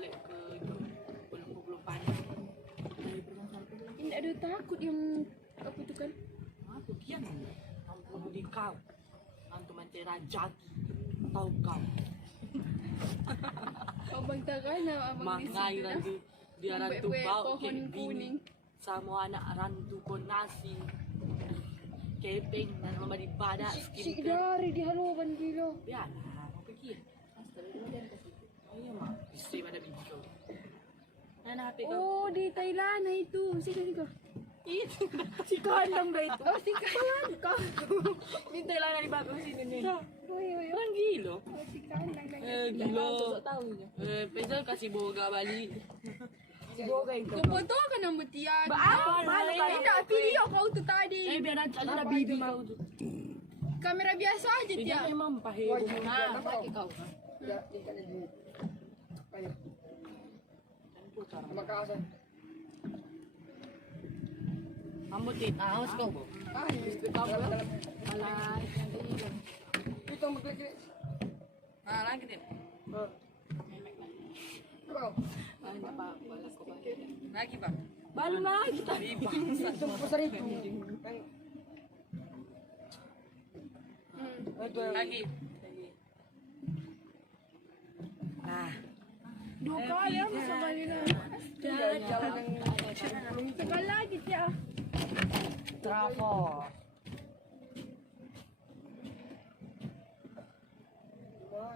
balik ke Pulau Panjang. Ini ada takut yang apa itu kan? Apa kian? Ampun di kau. Antum mencari rajaki. Tahu kau. Abang takan abang di Mangai situ. lagi dia rantu Buat-buat bau pohon kuning. sama anak rantu kon nasi. Keping dan mama di badak Si skincare. dari di haluan gila. Biarlah, mau pergi. Oh iya mak, istri mana bibi kau? Mana HP kau? Oh di Thailand na itu. Sige. Itu. Si Kalang ba ito? Oh si Kalang ka. Minta lang na ibago sini nih. Uy. Orang gila. Oh si Kalang na. Gila. Tahu niya. Pesa kasih boga balik. Si Boga ito. Kupoto ka ng butiyan. Apa? Malu kayo. Hindi, video kau tu tadi. Biar aja ada bibi kau tuh. Kamera biasa aja Dia dia. memang pahit. Nah, pakai kau. Ya, tinggal di. Ayo, Dan putar. makasan. Kamu haus kau. Ah, istri kamu dalam. Alah, Ito ang magkikit. nah lagi deh. Kau. Banyak pak, balas ko balik. Lagi bang? Balu lagi tadi Ito ang pasar itu. Ito yung Lagi. Nah, Dua kali ako sa kanila. jalan yang Saka lagi siya. trafo. Wah,